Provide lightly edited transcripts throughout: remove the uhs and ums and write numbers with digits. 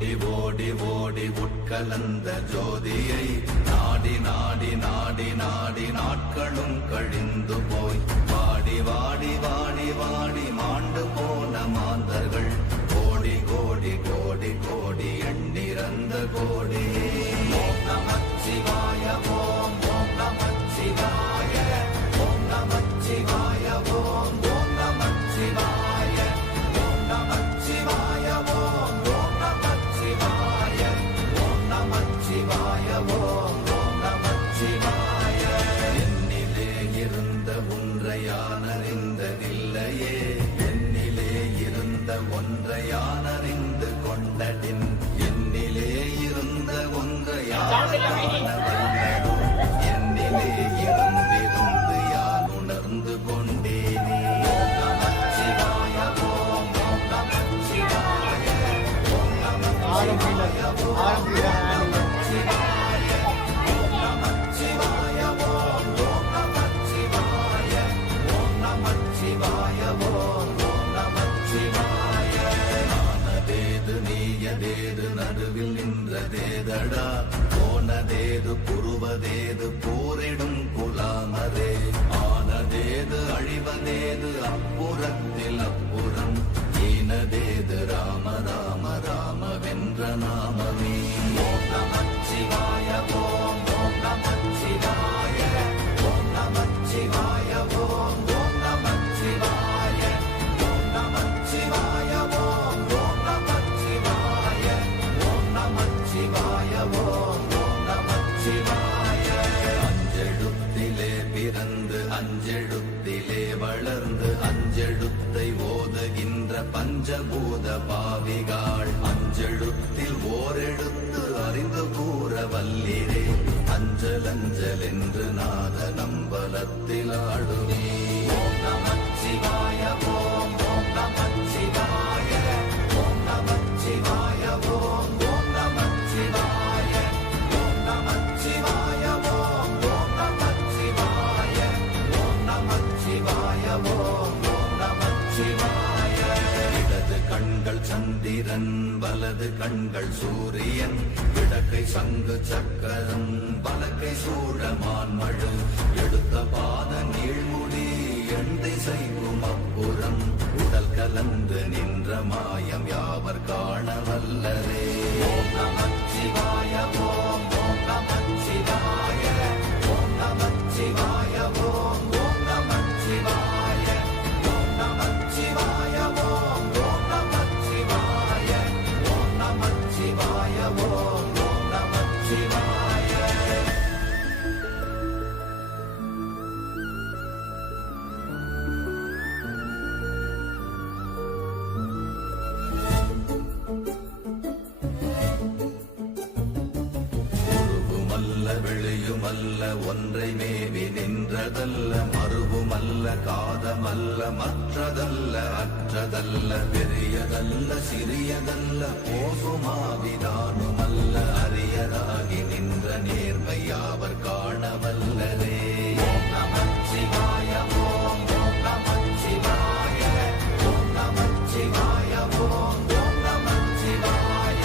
ஓடி ஓடி ஓடி உட்கலந்த ஜோதியை நாடி நாடி நாடி நாடி நாட்களும் கழிந்து போய் வாடி வாடி வாடி வாடி மாண்டு போன மாந்தர்கள் கோடி கோடி கோடி கோடி எண்ணிறந்த கோடி. ஓம் நமச்சிவாய ஓம் ஓம் நமச்சிவாய ஓம் நமச்சிவாய ஓம் ஓம் நமச்சிவாய ஓம் நமச்சிவாய ஓம் ஓம் நமச்சிவாய ஓம் நமச்சிவாய ஓம் ஓம் நமச்சிவாய. என்னிலே இருந்த ஒன்றை யான் அறிந்ததில்லையே, என்னிலே இருந்த ஒன்றை யான் அறிந்து கொண்டடின், என்னிலே இருந்த ஒன்றை யான் காணவல்லதோ, என்னிலே இருந்திருந்து யான் உணர்ந்து கொண்டேனே. ஓம் நமச்சிவாய ஓம் ஓம் நமச்சிவாய ஓம் நமச்சிவாய ஓம் நமச்சிவாய ஓம் நமச்சிவாய ஓம் ஓம் நமச்சிவாய ஓம் நமச்சிவாய ஓம் ஓம் நமச்சிவாய. ஆனதேது நீயதேது நடுவில் நின்றதேதடா, போனதேது புருவதேது போரிடும் குலாமரே, ஆனதேது அழிவதேது அப்புறத்தில் அப்புறம், ஈனதேது ராம ராம ராம வென்ற நாமமே. ஓம் நமச்சிவாய ஓம் ஓம் நமச்சிவாய ஓம் நமச்சிவாய ஓம் ஓம் நமச்சிவாய ஓம் நமச்சிவாய ஓம் ஓம் நமச்சிவாய ஓம் நமச்சிவாய ஓம் ஓம் நமச்சிவாய. அஞ்செழுத்திலே பிறந்து அஞ்செழுத்திலே வளர்ந்து அஞ்செழுத்தை ஓதுகின்ற பஞ்சபூத பாவிகாள், அஞ்செழுத்தில் ஓரெழுத்து அறிந்து கூற வல்லிரே, அஞ்சல் அஞ்சல் என்று நாத நம்பலத்தில் ஆடுமே. ஓம் நமச்சிவாய ஓம் ஓம் நமச்சிவாய ஓம் நமச்சிவாய ஓம் ஓம் நமச்சிவாய ஓம் நமச்சிவாய ஓம் ஓம் நமச்சிவாய ஓம் நமச்சிவாய ஓம் ஓம் நமச்சிவாய. இடது கண்கள் சந்திரன் வலது கண்கள் சூரியன், இடக்கை சங்கு சக்கரம் பலக்கை சூழமான்மழு, எடுத்த பாத நீழ்முடி எண் திசைக்கும் அப்புறம், உடல் கலந்து நின்ற மாயம் யாவர் காண வல்லரே. ஓம் நமச்சிவாய ஓம் ஓம் நமச்சிவாய ஓம் நமச்சிவாய ஓம் ஓம் நமச்சிவாய ஓம் நமச்சிவாய ஓம் ஓம் நமச்சிவாய ஓம் நமச்சிவாய ஓம் ஓம் நமச்சிவாய. உருவுமல்ல வெளியுமல்ல ஒன்றை மேவி நின்றதல்ல, மறுவுமல்ல காதமல்ல மற்றதல்ல அற்றதல்ல, பெரியதல்ல சிறியதல்ல போகுமாவிதானுமல்ல, அரியதாகி நின்ற நேர்மை யாவர் காண வல்லரே. ஓம் நமச்சிவாய ஓம் ஓம் நமச்சிவாய ஓம் நமச்சிவாய ஓம் ஓம் நமச்சிவாய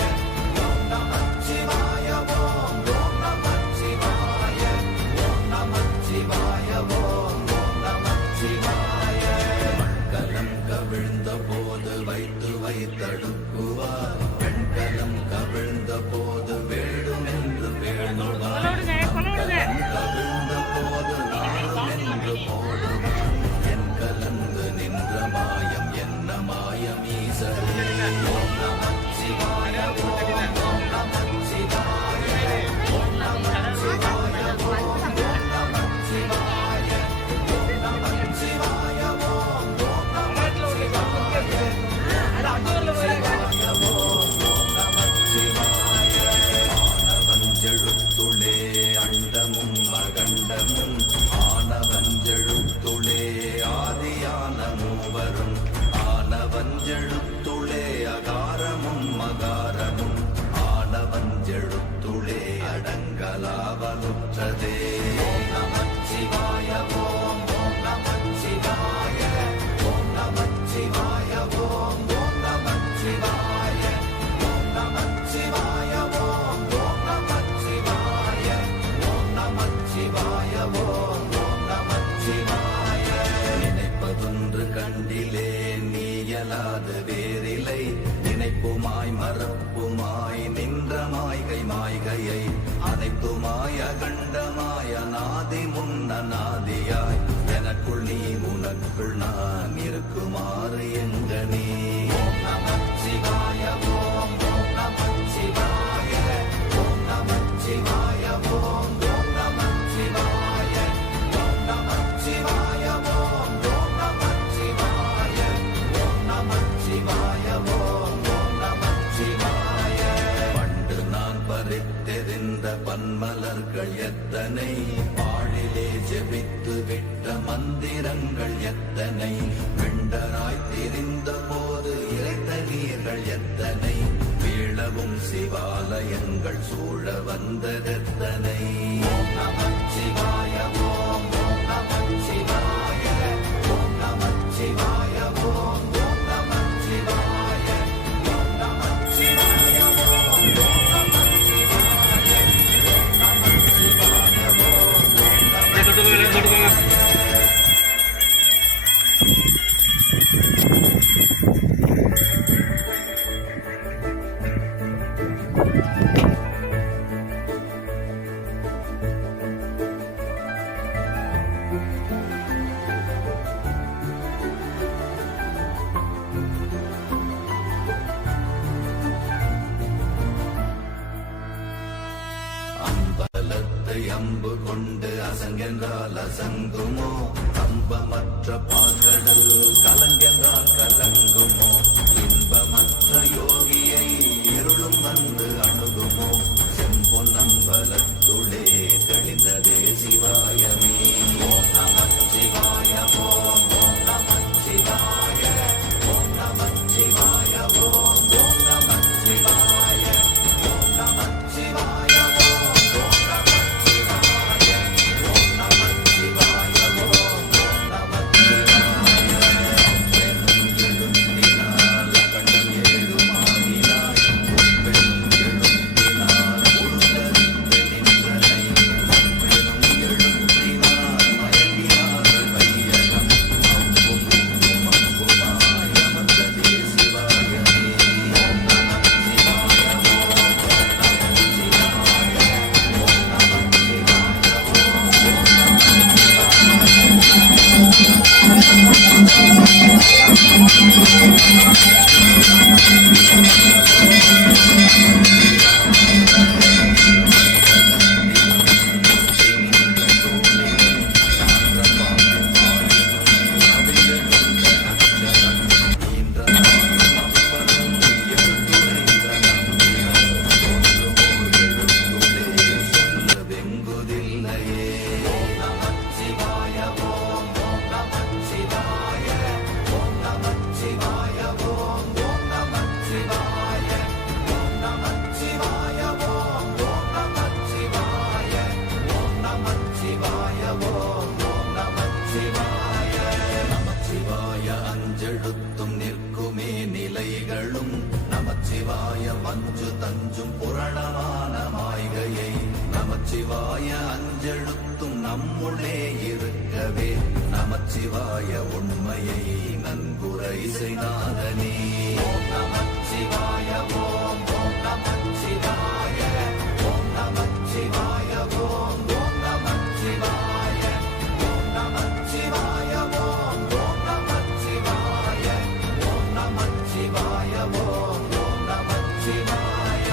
ஓம் நமச்சிவாய ஓம் ஓம் நமச்சிவாய ஓம் நமச்சிவாய ஓம் ஓம் நமச்சிவாய. மண்கலம் கவிழ்ந்த போது வைத்து வைத்தடுக்குவார், பெண்கலம் கவிழ்ந்த போது வேடும் என்று வேணுவார், கலம் கவிழ்ந்த போது நாடும் என்று போடுவார், என் கலந்து நின்ற மாயம் என்ன மாயம் ஈசரே. ஓம் நமச்சிவாய ஓம் ஓம் நமச்சிவாய ஓம் நமச்சிவாய ஓம் ஓம் நமச்சிவாய ஓம் நமச்சிவாய ஓம் ஓம் நமச்சிவாய ஓம் நமச்சிவாய ஓம் ஓம் ஓம் நமச்சிவாய. நினைப்பதொன்று கண்டிலே நீயலாது வேறில்லை, நினைப்புமாய் மறப்புமாய் நின்ற மாய்கை மாய்கையை அனைத்துமாய் அகண்டமாய் அநாதி முன்னநாதியாய் எனக்குள் நீ உனக்குள் நான் இருக்குமாறு எங்கனே. ஓம் நமச்சிவாய ஓம் ஓம் நமச்சிவாய. ஓம் நமச்சிவாய ஓம் ஓம் நமச்சிவாய. ஓம் நமச்சிவாய ஓம் ஓம் நமச்சிவாய. ஓம் நமச்சிவாய ஓம் ஓம் நமச்சிவாய. பண்டு நான் பறித்தெறிந்த பன்மலர்கள் எத்தனை, பாழிலே ஜெபித்து விட்ட மந்திரங்கள் எத்தனை, வெண்டராய் திரிந்த போது இறைத்த நீர்கள் எத்தனை, வீழவும் சிவாலயங்கள் சூழ வந்ததெத்தனை. ஓம் நமச்சிவாய ஓம் ஓம் நமச்சிவாய. ஓம் நமச்சிவாய ஓம் ஓம் நமச்சிவாய. ஓம் நமச்சிவாய ஓம் ஓம் நமச்சிவாய. ஓம் நமச்சிவாய ஓம் ஓம் நமச்சிவாய. அம்பலத்தை அம்பு கொண்டு அசங்கென்றால் அசங்குமோ, கம்பமற்ற பாக்கடல் கலங்கென்றால் கலங்குமோ, இன்பமற்ற யோகியை இருளும் வந்து அணுகுமோ, செம்பொன்னம்பலத்துளே தெளிந்ததே சிவாயமே. ஓம் நமச்சிவாய ஓம் ஓம் நமச்சிவாய. ஓம் நமச்சிவாய ஓம் ஓம் நமச்சிவாய. ஓம் நமச்சிவாய ஓம் ஓம் நமச்சிவாய. ஓம் நமச்சிவாய ஓம் ஓம் நமச்சிவாய. பெரும் எழுத்தினால் அகண்டம் ஏழுமாகினாய், பெரும் எழுத்தினால் உருவெடுத்து நின்றனை, பெரும் எழுத்தினால் மயங்கினார்கள் வையகம், அம்பும் உப்பும் அம்புமாய் அமர்ந்ததே சிவாயமே. ஓம் நமச்சிவாய ஓம் ஓம் நமச்சிவாய. ஓம் நமச்சிவாய ஓம் ஓம் வெங்குதில்லையே. ஓம் நமச்சிவாய ஓம் ஓம் நமச்சிவாய. ஓம் நமச்சிவாய ஓம் ஓம் நமச்சிவாய. ஓம் நமச்சிவாய ஓம் ஓம் நமச்சிவாய. ஓம் நமச்சிவாய ஓம் ஓம் நமச்சிவாய. நமச்சிவாய அஞ்செழுத்தும் நிற்குமே நிலைகளும், நமச்சிவாய மஞ்சு தஞ்சும் புரணமான மாய்கையை, நமச்சிவாய அஞ்செழுத்தும் நம்முள்ளே இருக்கவே, நமச்சிவாய உண்மையை நன்குரை செய்தாதனே. ஓம் நமச்சிவாய ஓம் ஓம் நமச்சிவாய. ஓம் நமச்சிவாய ஓம் ஓம் நமச்சிவாய. ஓம் நமச்சிவாய ஓம் ஓம் நமச்சிவாய. ஓம் நமச்சிவாய ஓம் ஓம் நமச்சிவாய.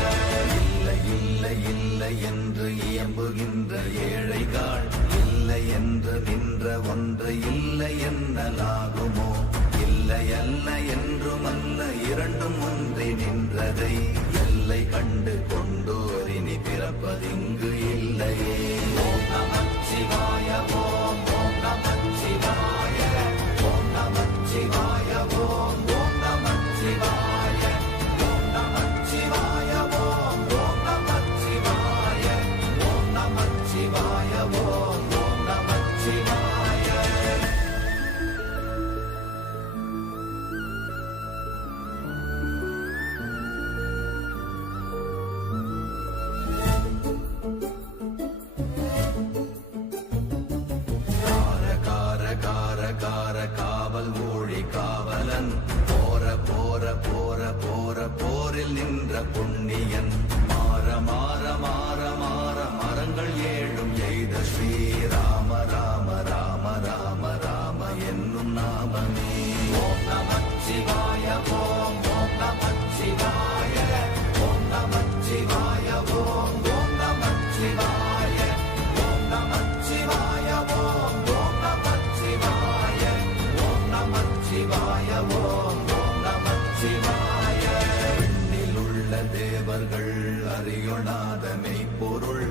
இல்லை இல்லை இல்லை என்று இயம்புகின்ற ஏழைகள், இல்லை என்று நின்ற ஒன்று இல்லை என்னலாகுமோ, இல்லை அல்ல என்றுமல்ல இரண்டும் ஒன்றி நின்றதை, எல்லை கண்டு கொண்டோரினி பிறப்பதிங்கு இல்லையே. ஓம் நமச்சிவாய ஓம் ஓம் நமச்சிவாய. ஓம் நமச்சிவாய ஓம் ஓம் நமச்சிவாய. ஓம் நமச்சிவாய ஓம் ஓம் நமச்சிவாய. ஓம் நமச்சிவாய ஓம் ஓம் நமச்சிவாய. புண்ணியன் மாற மாற மாற மாற மரங்கள் ஏழும் எய்த ஸ்ரீராம ராம ராம ராம ராம என்னும் நாமமே. ஓம் நமச்சிவாய ஓம் ஓம் நமச்சிவாய ஓம் நமச்சிவாய ஓம் ஓம் நமச்சிவாய ஓம் நமச்சிவாய ஓம் ஓம் நமச்சிவாய ஓம் நமச்சிவாய ஓம் ஓம் நமச்சிவாய. விண்ணிலுள்ள தேவர்கள் அறியொணாத மெய்ப்பொருள்